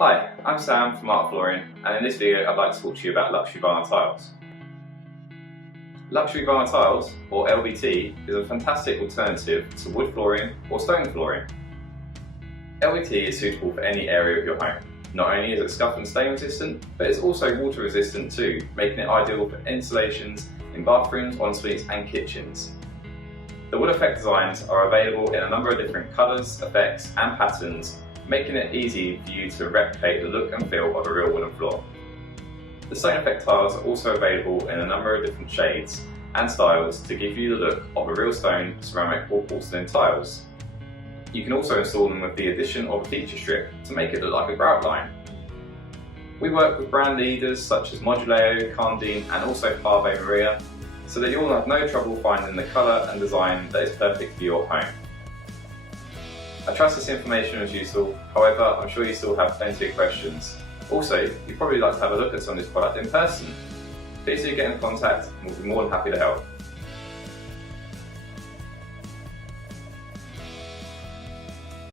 Hi, I'm Sam from Art Flooring, and in this video I'd like to talk to you about luxury vinyl tiles. Luxury vinyl tiles, or LVT, is a fantastic alternative to wood flooring or stone flooring. LVT is suitable for any area of your home. Not only is it scuff and stain resistant, but it's also water resistant too, making it ideal for installations in bathrooms, ensuites and kitchens. The wood effect designs are available in a number of different colours, effects and patterns, making it easy for you to replicate the look and feel of a real wooden floor. The stone effect tiles are also available in a number of different shades and styles to give you the look of a real stone, ceramic or porcelain tiles. You can also install them with the addition of a feature strip to make it look like a grout line. We work with brand leaders such as Moduleo, Candine and also Pave Maria, so that you'll have no trouble finding the colour and design that is perfect for your home. I trust this information was useful, however I'm sure you still have plenty of questions. Also, you'd probably like to have a look at some of this product in person. Please do get in contact and we'll be more than happy to help.